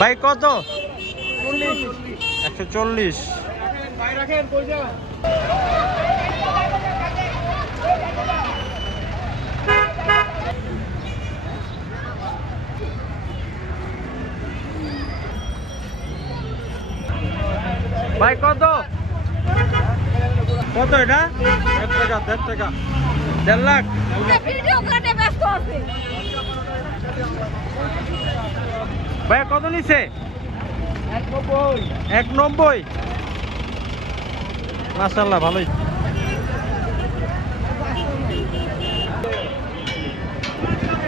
ভাই কত? 140। ভাই কত? কত এটা? 1 টাকা, 1.5 টাকা, 1.5 লাখ। ভাই কত নিছে? 190। মাশাআল্লাহ ভালোই।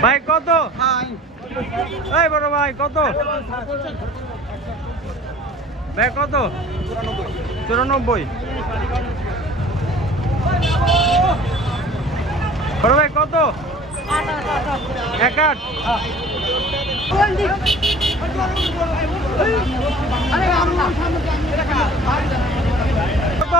ভাই কত? এই বড় ভাই কত? ভাই কত? 94। বড় ভাই কত? 1.8। কত?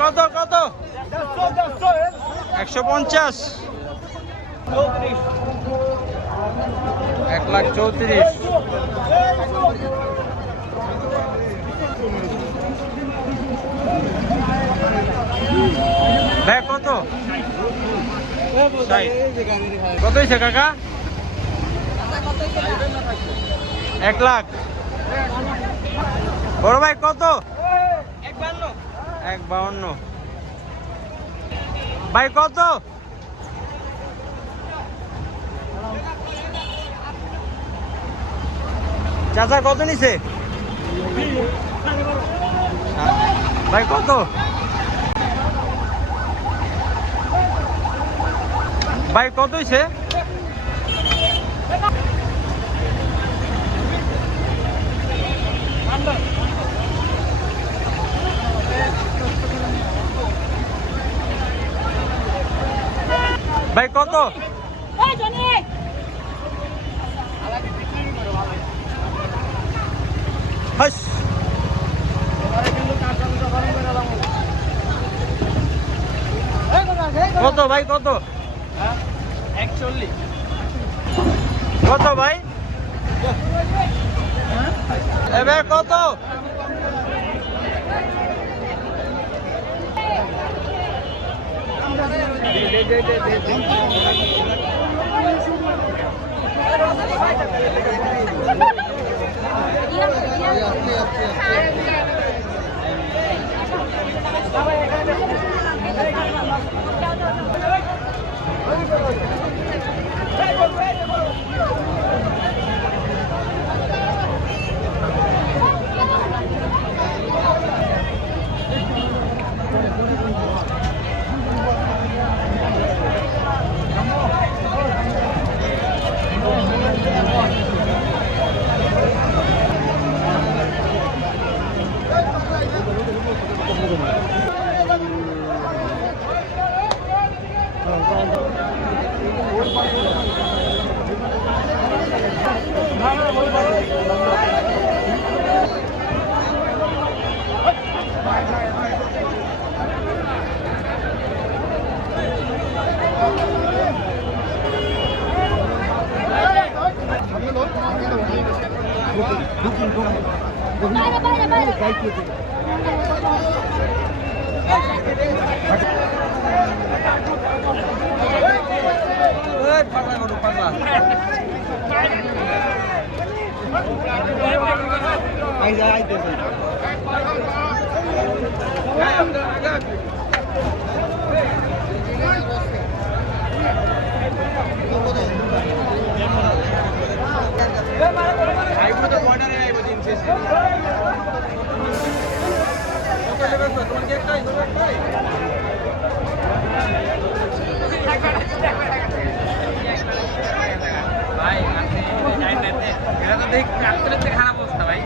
কত কত? 150। 1,34,000। ভাই কত? কত হয়েছে কাকা? 1 লাখ। বড় ভাই কত? 1,52। ভাই কত? চাচা কত নিছে? ভাই কত? ভাই কত হইছে? ভাই কত? হাস কত ভাই কত? 140। কত ভাই? এবার কত? খারাপ অবস্থা ভাই।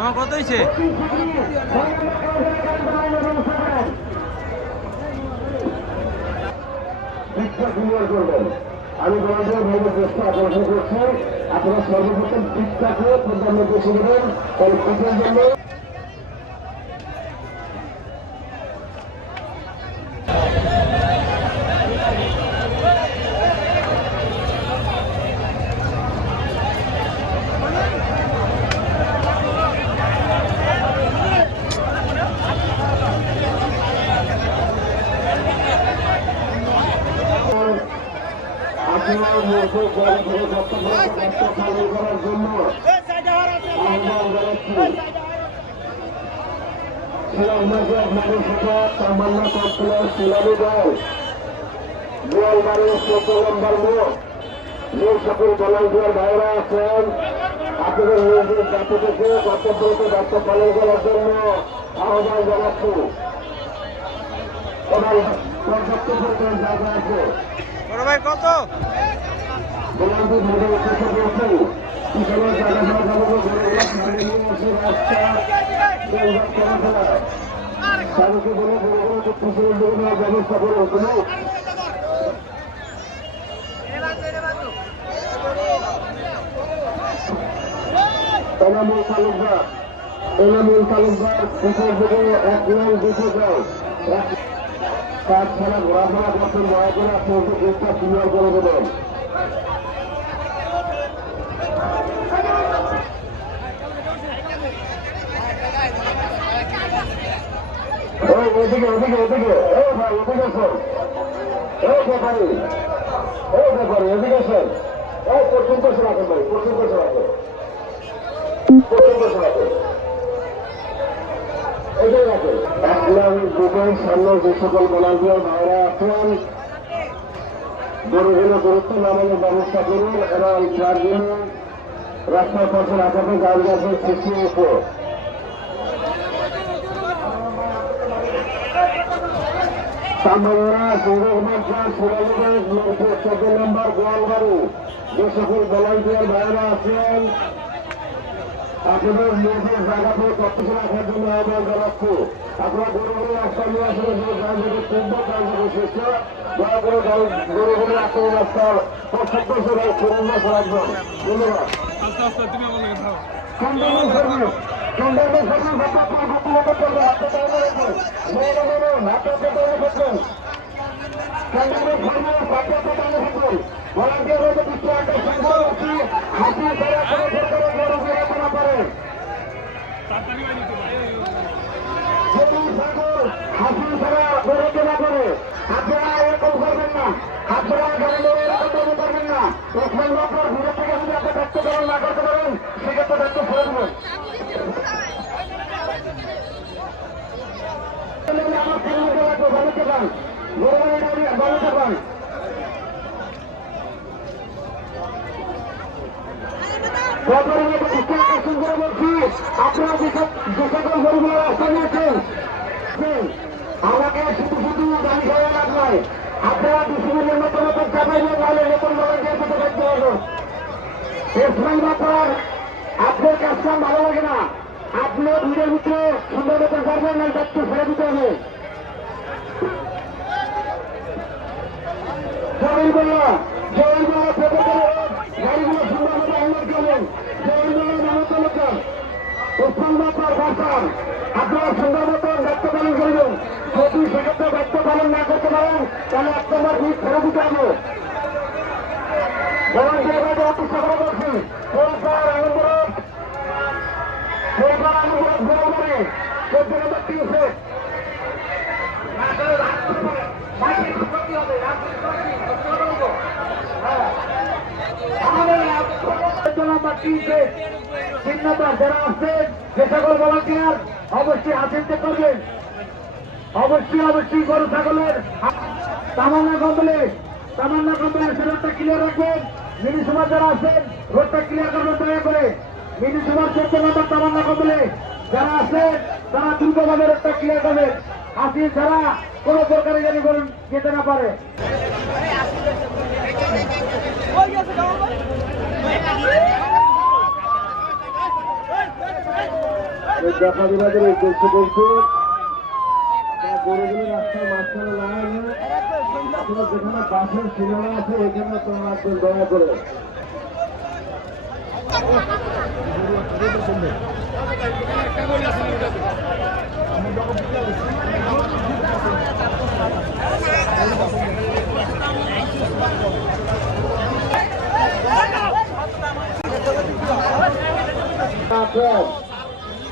আমার কত হয়েছে? আমি বলার ভাইয়ের চেষ্টা আকর্ষণ করছি আপনারা সর্বপ্রথম ঠিকঠাক হয়ে প্রধানমন্ত্রী দেবেন তাই প্রথম জন্য আপনার মধ্যে দায়িত্ব পালন করার জন্য আহ্বান জানাচ্ছি সামান্য কন্ট্রোলার শিলানি দল গোয়ালবাড়ির ১৪ নম্বর মোড় যে সকল ভলান্টিয়ার ভাইরা আছেন আপনাদের নিজের জাতি থেকে কর্তব্যরত দায়িত্ব পালন করার জন্য আহ্বান জানাচ্ছি এবং পর্যাপ্ত পরিমাণ জায়গা আছে বড় ভাই কত? ব্যবস্থা করে এনামুল তালুকদার পিছনের দিকে ১ লাইন দিতে যায় কাজ ছাড়া ঘোরাফেরা করছেন দয়া করে আপনাকে চেষ্টা ক্লিয়ার করে দেবেন ওদিকে ওদিকে ওদিকে ও ভাই ওদিকে স্যার ও ব্যাপারি এদিকে স্যার ও প্রথম পাশে রাখেন ভাই প্রথম পাশে রাখেন সামনে যে সকল ভলান্টিয়ার ভাইরা আছেন গরুগুলো গুরুত্ব নামানোর ব্যবস্থা করুন এবং ট্রাকগুলো রাস্তার পাশে রাখাতে গাড়ি গাছের সৃষ্টি হয়েছে নম্বর গোয়ালবাড়ি যে সকল ভলান্টিয়ার ভাইরা আছেন আপনাদের নিজের জায়গাতে তথ্য রাখার জন্য আহ্বান জানাচ্ছি আপনারা গরুগুলো রাস্তা নিয়ে আসলে যে গান থেকে তিনটা গান থেকে শেষ দয়া করে গরুগুলো আসলে রাস্তার প্রত্যেক সুরক্ষা রাখবেন ধন্যবাদ আপনারা এরকম করবেন না আপনারা এরকম করবেন না ওসমান বাবুর ঘুরে থেকে যদি আপনি দায়িত্ব পালন না করতে পারেন সেক্ষেত্রে দায়িত্ব ছেড়ে দেবেন আমার তিনমুখে লাগবে বাড়িতে পান বাড়িতে পান আপনারা যে সকল গরিবের রাস্তা নিয়েছেন আমাকে শুধু শুধু দাঁড়ি খাওয়া লাভ নয় আপনারা ডিসিশনের নতুন নতুন চাপাইলে তাহলে নতুন ভলান্টিয়ার সাথে দেখতে হবে ওসমান বাপার আপনার কাজটা ভালো লাগে না আপনি ভিড়ের ভিতরে সুন্দর মতন করবেন না দায়িত্ব ছেড়ে দিতে হবে গাড়িগুলো সুন্দর মতো আন্দাজ করবেন জয়গুলো নামতলকার ওসমান বাপার বাসার আপনারা সুন্দর মতন দায়িত্ব পালন করবেন যদি সেক্ষেত্রে দায়িত্ব পালন না করতে পারেন তাহলে আপনার ভিড় ছেড়ে দিতে হবে ভলান্টিয়ারদের অপেক্ষা করে বলছি আনন্দরোধ 14 নম্বর 3 সেট যারা আসছেন যে সকল ভলান্টিয়ার অবশ্যই হাসিতে করবেন অবশ্যই গরু ছাগলের তামান্না কমপ্লেক্স রোডটা ক্লিয়ার রাখবেন। মিনি সুপার যারা আছেন রোডটা ক্লিয়ার করবেন দয়া করে। মিনি সুপার 14 নম্বর তামান্না কমপ্লেক্স যারা আছেন তারা দ্রুতভাবে রোডটা ক্লিয়ার করবেন। আসি ছাড়া কোনো প্রকারে জানি গরু যেতে না পারে। দেখা বিভাগের উদ্দেশ্য করছে গরুগুলো রাস্তার মাঝখানে লাগানো যেখানে বাসের সিনেমা আছে ওইখানে তোমরা আসবেন দয়া করে।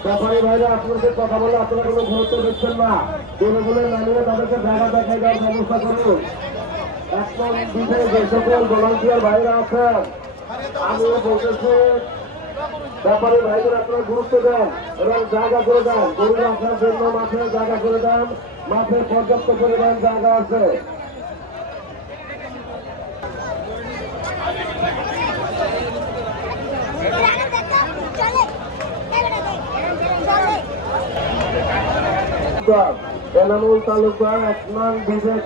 ব্যাপারী ভাইরা আপনাদের কথা বলে আপনারা কোনো গুরুত্ব দিচ্ছেন না। গরুগুলো নামিয়ে তাদেরকে জায়গা দেখাই দেওয়ার ব্যবস্থা করুন। এখন বিজয় যে সকল ভলান্টিয়ার ভাইরা আছেন আমিও বলতেছি ব্যাপারী ভাইদের আপনারা গুরুত্ব দেন এবং জায়গা করে দেন। গরু রাখার জন্য মাঠে জায়গা করে দেন। মাঠে পর্যাপ্ত পরিমাণ জায়গা আছে। এনামুল তালুকদার 1 নং বিজয়